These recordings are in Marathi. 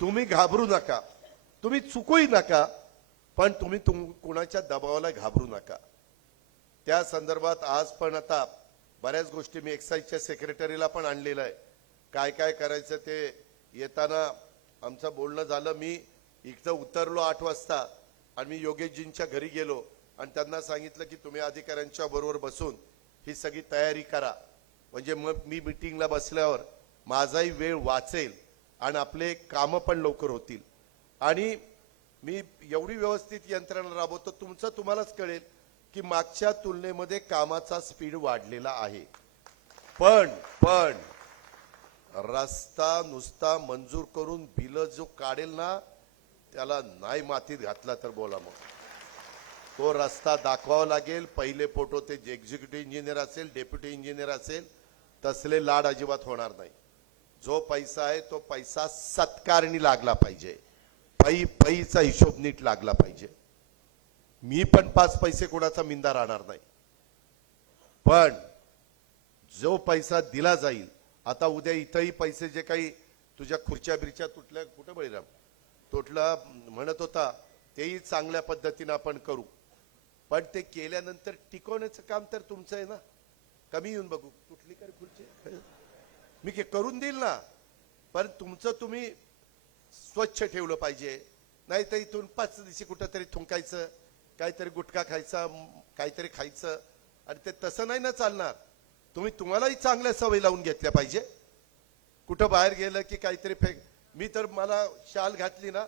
तुम्ही घाबरू नका, तुम्ही चुकूही नका, पण तुम्ही कोणाच्या दबावाला घाबरू नका। त्या संदर्भात आज पण आता बऱ्याच गोष्टी मी एक्साइजच्या सेक्रेटरीला पण आणलेलं आहे, काय काय करायचं ते येताना आमचं बोलणं झालं। मी इथं उतरलो 8 वाजता आणि मी योगेशजींच्या घरी गेलो आणि त्यांना सांगितलं की तुम्ही अधिकाऱ्यांच्या बरोबर बसून ही सगळी तयारी करा, म्हणजे मग मी मीटिंगला बसल्यावर माझाही वेळ वाचेल आणि आपले कामं पण लवकर होतील। आणि मी एवढी व्यवस्थित यंत्रणा राबवतो, तुमचं तुम्हालाच कळेल की मागच्या तुलनेमध्ये कामाचा स्पीड वाढलेला आहे। पण रस्ता नुसता मंजूर करून बिल जो काढेल ना त्याला नाही मातीत घातला तर बोला, मग तो रस्ता दाखवावा लागेल। पहिले फोटो ते एक्झिक्युटिव्ह इंजिनियर असेल, डेप्युटी इंजिनियर असेल, तसले लाड अजिबात होणार नाही। जो पैसा आहे तो पैसा सत्कारणी लागला पाहिजे, पैसा हिशोब नीट लागला पाहिजे। मी पण 5 पैसे कोणाचा मिंदा राहणार नाही, पण जो पैसा दिला जाईल, आता उद्या इथंही पैसे जे काही तुझ्या खुर्च्या बिरच्या तुटल्या, कुठं बळीराम तुटला म्हणत होता, तेही चांगल्या पद्धतीने आपण करू, पण ते केल्यानंतर टिकवण्याचं काम तर तुमचं आहे ना। कमी येऊन बघू कुठली कर खुर्ची मी करून देईल ना, पण तुमचं तुम्ही स्वच्छ ठेवलं पाहिजे। नाही तर इथून 5 दिवशी कुठंतरी थुंकायचं, काहीतरी गुटखा खायचा, काहीतरी खायचं, आणि ते तसं नाही ना चालणार। तुम्हालाही चांगल्या सवयी लावून घेतल्या पाहिजे। कुठं बाहेर गेलं की काहीतरी फेक, मी तर मला शाल घातली ना,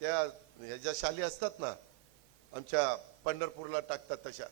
त्या ह्याच्या शाली असतात ना आमच्या पंढरपूरला टाकतात तशा,